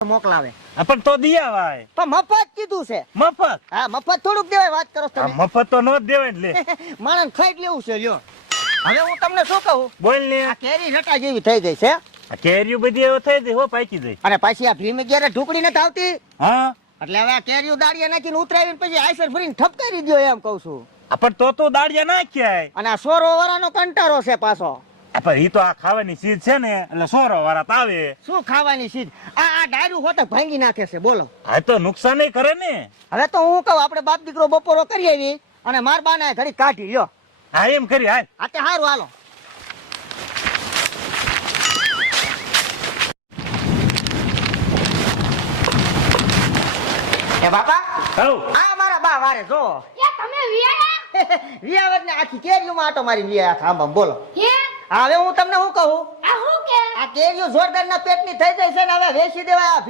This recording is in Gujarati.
મોકલાવે પણ તો દિયા ભાઈ તો મફત કીધું છે મફત હા મફત થોડુંક દેવાય વાત કરો છો તમે મફત તો નો જ દેવાય ને લે માણસ ખાઈ જ લેવું છે લ્યો હવે હું તમને શું કહું બોલ ને આ કેરી રટા જેવી થઈ ગઈ છે આ કેરીઓ બધી એવો થઈ ગઈ હો પાકી જાય અને પાછી આ ભીમ ગેરે ઢુકડી નથી આવતી હા એટલે હવે આ કેરીઓ દાડિયા નાખીને ઉતરાવીને પછી આઈસર ફરીને ઠપકારી દ્યો એમ કહું છું પણ તો દાડિયા નાખ્યા અને આ સોરો વાળાનો કંટારો છે પાછો પણ ઈ તો આ ખાવાની ચીજ છે ને એટલે સોરો વાળા તો આવે શું ખાવાની ચીજ આ ડાયરું હોતે ભાંગી નાખે છે બોલો આ તો નુકસાન કરે ને હવે તો હું કહું આપણે બાપ દીકરો બપોરો કરી આવી અને માર બાને ઘડી કાઢી લ્યો હા એમ કરી હાલ આ તે હારું હાલો એ બાપા હઉ આ મારા બા વારે જો એ તમે વિયાણા વિયાવત ને આખી કેરીઓમાં આટો મારી વિયા થાંભા બોલો હે હવે હું તમને શું કહું આ હું કે આ કેરીઓ જોરદાર ના પેટની થઈ જાય છે ને હવે વેચી દેવાય આ